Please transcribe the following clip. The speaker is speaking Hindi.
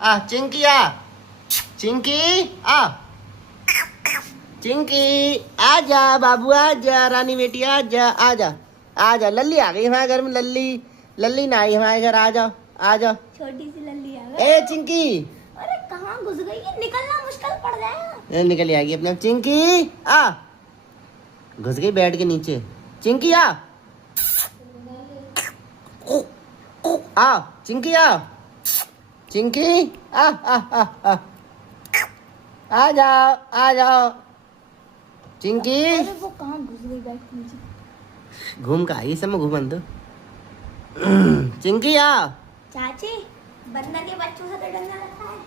आ चिंकी आ, चिंकी आ, चिंकी आजा बाबू आजा, रानी बेटी आजा आजा आजा। लल्ली आ गई हमारे घर में, लल्ली लल्ली ना आई हमारे घर, आ जाओ आ जाओ। छोटी सी लल्ली आ गई। ए चिंकी, अरे कहाँ घुस गई है, निकलना मुश्किल पड़ जाएगा। ये निकल आएगी अपने। चिंकी आ, घुस गई बेड के नीचे। चिंकी आ, आ चिंकी आ, चिंकी आ आ आ आ, आ जाओ आ जाओ चिंकी। अरे वो कहाँ घुस गई बेड के नीचे। घूम का आई सब में घूमन दो। चिंकी आ, चाची बंदर के बच्चों से तो डरना लगता है।